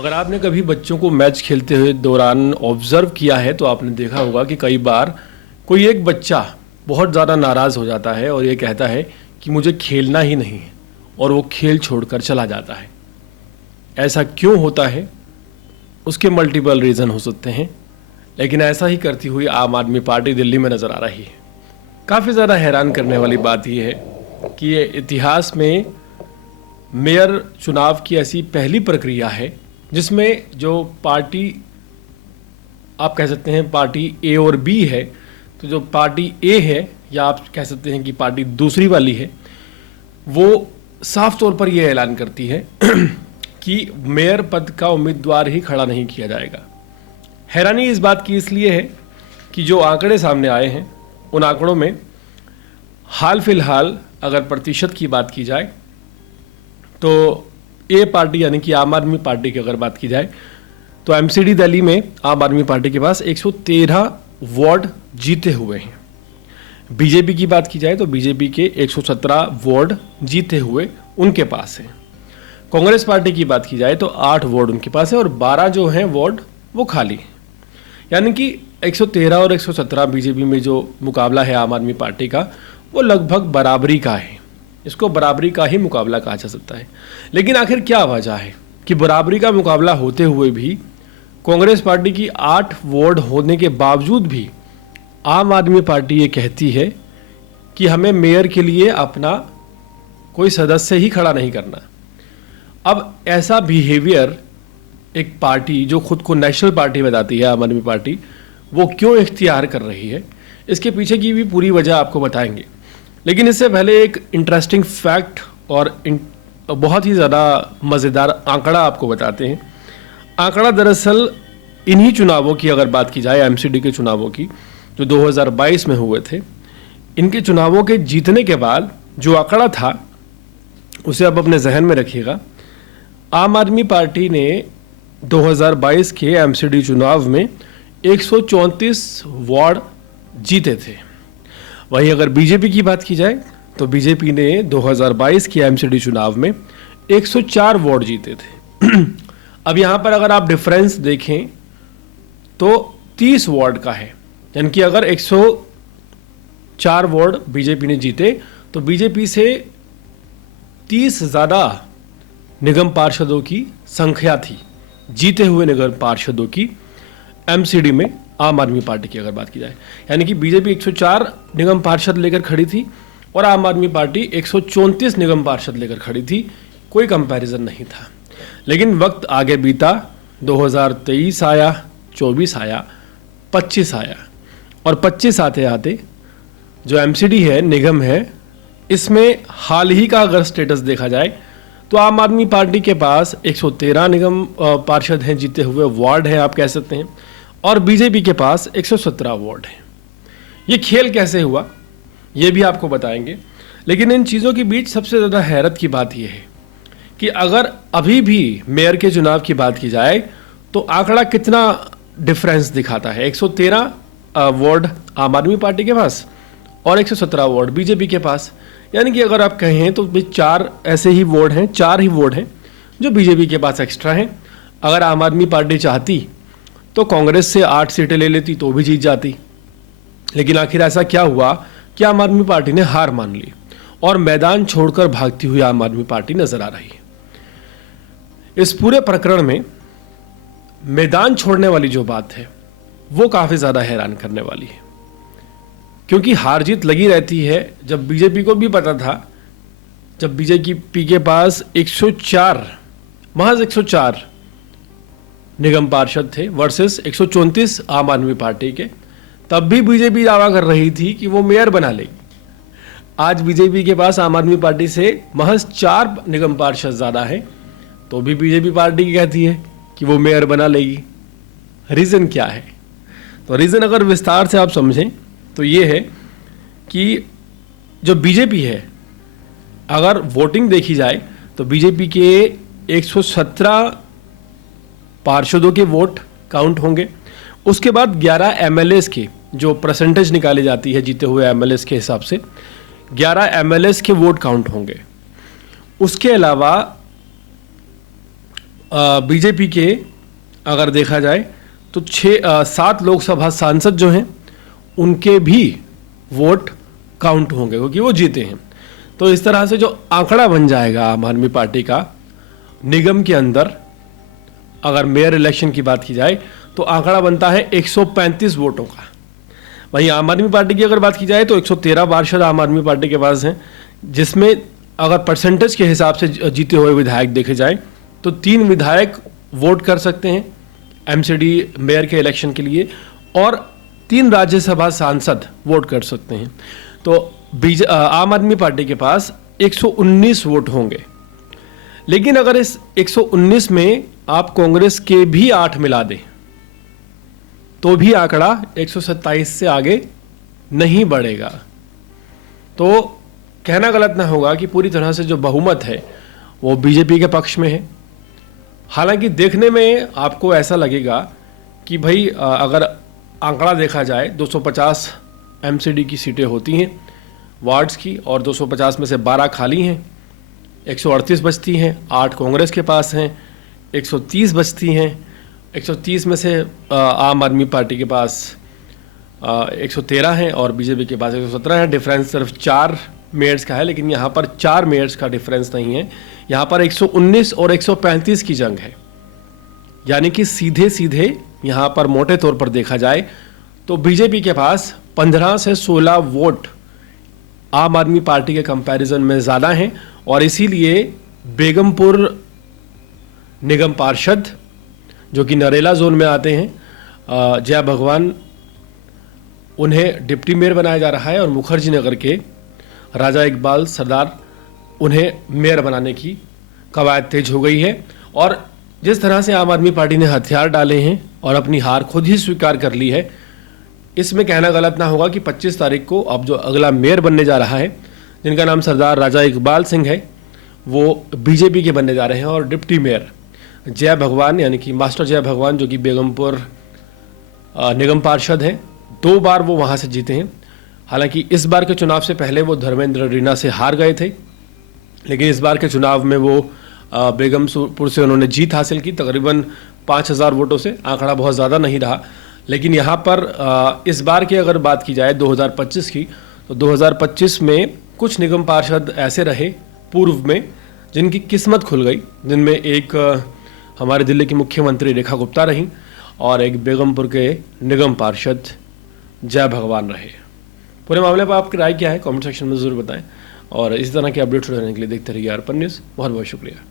अगर आपने कभी बच्चों को मैच खेलते हुए दौरान ऑब्ज़र्व किया है तो आपने देखा होगा कि कई बार कोई एक बच्चा बहुत ज़्यादा नाराज़ हो जाता है और ये कहता है कि मुझे खेलना ही नहीं है और वो खेल छोड़कर चला जाता है। ऐसा क्यों होता है? उसके मल्टीपल रीज़न हो सकते हैं, लेकिन ऐसा ही करती हुई आम आदमी पार्टी दिल्ली में नज़र आ रही है। काफ़ी ज़्यादा हैरान करने वाली बात यह है कि ये इतिहास में मेयर चुनाव की ऐसी पहली प्रक्रिया है जिसमें जो पार्टी, आप कह सकते हैं पार्टी ए और बी है, तो जो पार्टी ए है या आप कह सकते हैं कि पार्टी दूसरी वाली है, वो साफ तौर पर यह ऐलान करती है कि मेयर पद का उम्मीदवार ही खड़ा नहीं किया जाएगा। हैरानी इस बात की इसलिए है कि जो आंकड़े सामने आए हैं उन आंकड़ों में हाल फिलहाल अगर प्रतिशत की बात की जाए तो ए पार्टी यानी कि आम आदमी पार्टी की अगर बात की जाए तो एमसीडी दिल्ली में आम आदमी पार्टी के पास 113 वार्ड जीते हुए हैं। बीजेपी की बात की जाए तो बीजेपी के 117 वार्ड जीते हुए उनके पास हैं। कांग्रेस पार्टी की बात की जाए तो 8 वार्ड उनके पास है और 12 जो हैं वार्ड वो खाली हैं। यानी कि 113 और 117 बीजेपी में जो मुकाबला है आम आदमी पार्टी का, वो लगभग बराबरी का है। इसको बराबरी का ही मुकाबला कहा जा सकता है। लेकिन आखिर क्या वजह है कि बराबरी का मुकाबला होते हुए भी कांग्रेस पार्टी की 8 वार्ड होने के बावजूद भी आम आदमी पार्टी ये कहती है कि हमें मेयर के लिए अपना कोई सदस्य ही खड़ा नहीं करना। अब ऐसा बिहेवियर एक पार्टी जो खुद को नेशनल पार्टी बताती है, आम आदमी पार्टी, वो क्यों इख्तियार कर रही है, इसके पीछे की भी पूरी वजह आपको बताएंगे। लेकिन इससे पहले एक इंटरेस्टिंग फैक्ट और बहुत ही ज़्यादा मज़ेदार आंकड़ा आपको बताते हैं। आंकड़ा दरअसल इन्हीं चुनावों की अगर बात की जाए, एमसीडी के चुनावों की जो 2022 में हुए थे, इनके चुनावों के जीतने के बाद जो आंकड़ा था उसे आप अपने जहन में रखिएगा। आम आदमी पार्टी ने 2022 के एमसीडी चुनाव में 134 वार्ड जीते थे। वहीं अगर बीजेपी की बात की जाए तो बीजेपी ने 2022 के एमसीडी चुनाव में 104 वार्ड जीते थे। अब यहाँ पर अगर आप डिफरेंस देखें तो 30 वार्ड का है, यानी कि अगर 104 वार्ड बीजेपी ने जीते तो बीजेपी से 30 ज़्यादा निगम पार्षदों की संख्या थी, जीते हुए निगम पार्षदों की एमसीडी में आम आदमी पार्टी की अगर बात की जाए। यानी कि बीजेपी 104 निगम पार्षद लेकर खड़ी थी और आम आदमी पार्टी 134 निगम पार्षद लेकर खड़ी थी। कोई कंपैरिजन नहीं था। लेकिन वक्त आगे बीता, 2023 आया, 24 आया, 25 आया और 25 आते आते जो एमसीडी है, निगम है, इसमें हाल ही का अगर स्टेटस देखा जाए तो आम आदमी पार्टी के पास 113 निगम पार्षद हैं, जीते हुए वार्ड हैं आप कह सकते हैं, और बीजेपी के पास 117 वार्ड हैं। ये खेल कैसे हुआ ये भी आपको बताएंगे। लेकिन इन चीज़ों के बीच सबसे ज़्यादा हैरत की बात यह है कि अगर अभी भी मेयर के चुनाव की बात की जाए तो आंकड़ा कितना डिफरेंस दिखाता है। 113 वार्ड आम आदमी पार्टी के पास और 117 वार्ड बीजेपी के पास। यानी कि अगर आप कहें तो भी 4 ऐसे ही वार्ड हैं, 4 ही वार्ड हैं जो बीजेपी के पास एक्स्ट्रा हैं। अगर आम आदमी पार्टी चाहती तो कांग्रेस से 8 सीटें ले लेती तो भी जीत जाती। लेकिन आखिर ऐसा क्या हुआ कि आम आदमी पार्टी ने हार मान ली और मैदान छोड़कर भागती हुई आम आदमी पार्टी नजर आ रही है। इस पूरे प्रकरण में मैदान छोड़ने वाली जो बात है वो काफी ज्यादा हैरान करने वाली है, क्योंकि हार जीत लगी रहती है। जब बीजेपी को भी पता था, जब बीजेपी के पास 104, महज 104 निगम पार्षद थे वर्सेस 134 आम आदमी पार्टी के, तब भी बीजेपी दावा कर रही थी कि वो मेयर बना लेगी। आज बीजेपी के पास आम आदमी पार्टी से महज 4 निगम पार्षद ज़्यादा है, तो भी बीजेपी पार्टी कहती है कि वो मेयर बना लेगी। रीज़न क्या है? तो रीज़न अगर विस्तार से आप समझें तो ये है कि जो बीजेपी है, अगर वोटिंग देखी जाए तो बीजेपी के 117 पार्षदों के वोट काउंट होंगे। उसके बाद 11 एमएलएस के जो परसेंटेज निकाली जाती है जीते हुए एमएलएस के हिसाब से, 11 एमएलएस के वोट काउंट होंगे। उसके अलावा बीजेपी के अगर देखा जाए तो 7 लोकसभा सांसद जो हैं उनके भी वोट काउंट होंगे क्योंकि वो जीते हैं। तो इस तरह से जो आंकड़ा बन जाएगा आम आदमी पार्टी का निगम के अंदर, अगर मेयर इलेक्शन की बात की जाए तो आंकड़ा बनता है 135 वोटों का। वहीं आम आदमी पार्टी की अगर बात की जाए तो 113 पार्षद आम आदमी पार्टी के पास हैं, जिसमें अगर परसेंटेज के हिसाब से जीते हुए विधायक देखे जाए तो 3 विधायक वोट कर सकते हैं एमसीडी मेयर के इलेक्शन के लिए और 3 राज्यसभा सांसद वोट कर सकते हैं। तो आम आदमी पार्टी के पास 119 वोट होंगे। लेकिन अगर इस 119 में आप कांग्रेस के भी 8 मिला दें तो भी आंकड़ा 127 से आगे नहीं बढ़ेगा। तो कहना गलत ना होगा कि पूरी तरह से जो बहुमत है वो बीजेपी के पक्ष में है। हालांकि देखने में आपको ऐसा लगेगा कि भाई अगर आंकड़ा देखा जाए 250 एमसीडी की सीटें होती हैं वार्ड्स की और 250 में से 12 खाली हैं, 138 बचती हैं, 8 कांग्रेस के पास हैं, 130 बचती हैं, 130 में से आम आदमी पार्टी के पास 113 हैं और बीजेपी के पास 117 हैं। डिफरेंस सिर्फ 4 मेयर्स का है, लेकिन यहाँ पर 4 मेयर्स का डिफरेंस नहीं है, यहाँ पर 119 और 135 की जंग है। यानी कि सीधे सीधे यहाँ पर मोटे तौर पर देखा जाए तो बीजेपी के पास 15 से 16 वोट आम आदमी पार्टी के कंपैरिजन में ज़्यादा हैं और इसीलिए बेगमपुर निगम पार्षद जो कि नरेला जोन में आते हैं, जया भगवान, उन्हें डिप्टी मेयर बनाया जा रहा है और मुखर्जी नगर के राजा इकबाल सरदार उन्हें मेयर बनाने की कवायद तेज हो गई है। और जिस तरह से आम आदमी पार्टी ने हथियार डाले हैं और अपनी हार खुद ही स्वीकार कर ली है, इसमें कहना गलत ना होगा कि 25 तारीख को अब जो अगला मेयर बनने जा रहा है, जिनका नाम सरदार राजा इकबाल सिंह है, वो बीजेपी के बनने जा रहे हैं और डिप्टी मेयर जया भगवान यानी कि मास्टर जया भगवान जो कि बेगमपुर निगम पार्षद हैं, 2 बार वो वहाँ से जीते हैं। हालांकि इस बार के चुनाव से पहले वो धर्मेंद्र रीना से हार गए थे, लेकिन इस बार के चुनाव में वो बेगमपुर से उन्होंने जीत हासिल की तकरीबन 5000 वोटों से। आंकड़ा बहुत ज़्यादा नहीं रहा, लेकिन यहाँ पर इस बार की अगर बात की जाए 2025 की तो 2025 में कुछ निगम पार्षद ऐसे रहे पूर्व में जिनकी किस्मत खुल गई, जिनमें एक हमारे दिल्ली की मुख्यमंत्री रेखा गुप्ता रहीं और एक बेगमपुर के निगम पार्षद जय भगवान रहे। पूरे मामले पर आपकी राय क्या है कमेंट सेक्शन में ज़रूर बताएं और इस तरह के अपडेट्स रहने के लिए देखते रहिए अर्पण न्यूज़। बहुत बहुत शुक्रिया।